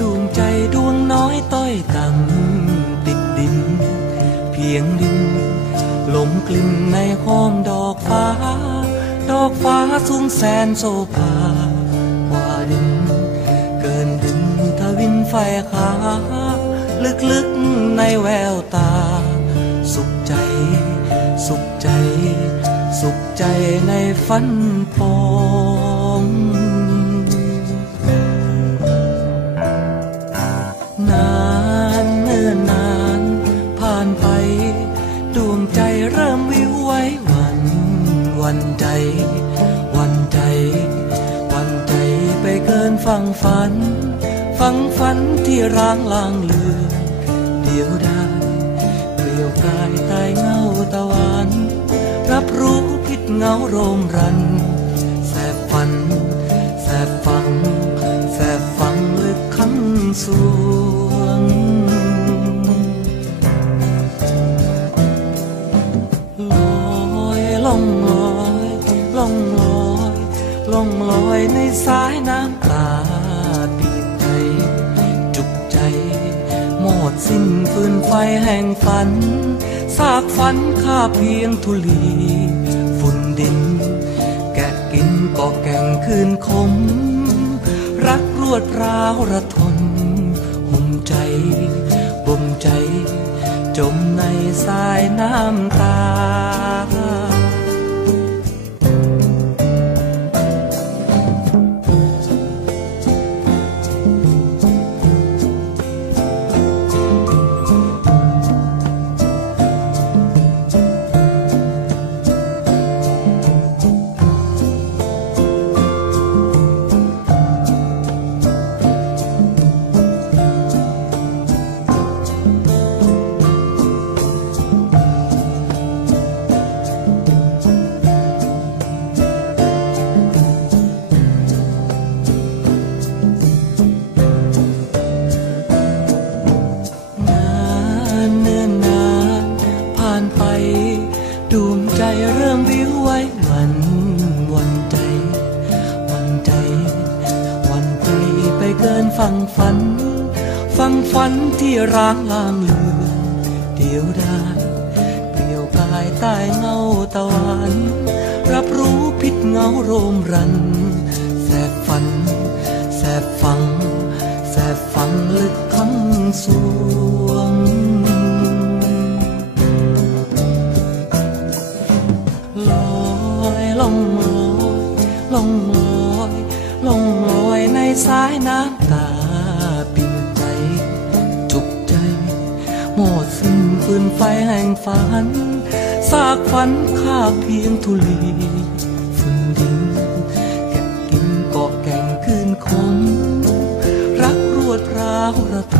ดวงใจดวงน้อยต่ำติดดิน เพียงดินหลงกลิ่นในห้อมดอกฟ้า ดอกฟ้าสูงแสนโซภากว่าดิน เกินดินทวินไฟขาลึกๆในแววตา สุขใจ สุขใจ สุขใจในฝันปอง นานเนิ่นนาน ผ่านไป ดวงใจเริ่มวิวไว้วันวันใจ วันใจ วันใจไปเกินฟังฝันฟังฝันที่ร้างลางเลือเดียวได้เปลี่ยวกายตายเงาตะวัน รับรู้พิษเงาโรมรัน แสบฝัน ล่องลอยล่องลอยในสายน้ำตาปีกใจจุกใจ หมดสิ้นฟืนไฟแห่งฝันซากฝันข้าเพียงทุลี ฝุ่นดิน แกะกินก็แก่งคืนคม รักรวดร้าวระทมหุ่มใจบ่มใจ จมในสายน้ำตา ดวงใจเริ่มวิวไว้วันวันใจ วันใจ วันใจไปเกินฟังฝัน ฟังฝันที่ร้างลางเลือนเดียวได้เปลี่ยวกายใต้เงาตะวันรับรู้พิษเงาโรมรัน แสบฝัน แสบฟัง แสบฟังลึกข้างส ล่องลอยล่องลอยในสายน้ำตาปิ่นใจ จุกใจ หมดสิ้นฟืนไฟแห่งฝันซากฝันข้าเพียงทุลีฝุ่นดินแกะกินเกาะแก่งคืนคมรักรวดร้าวระทม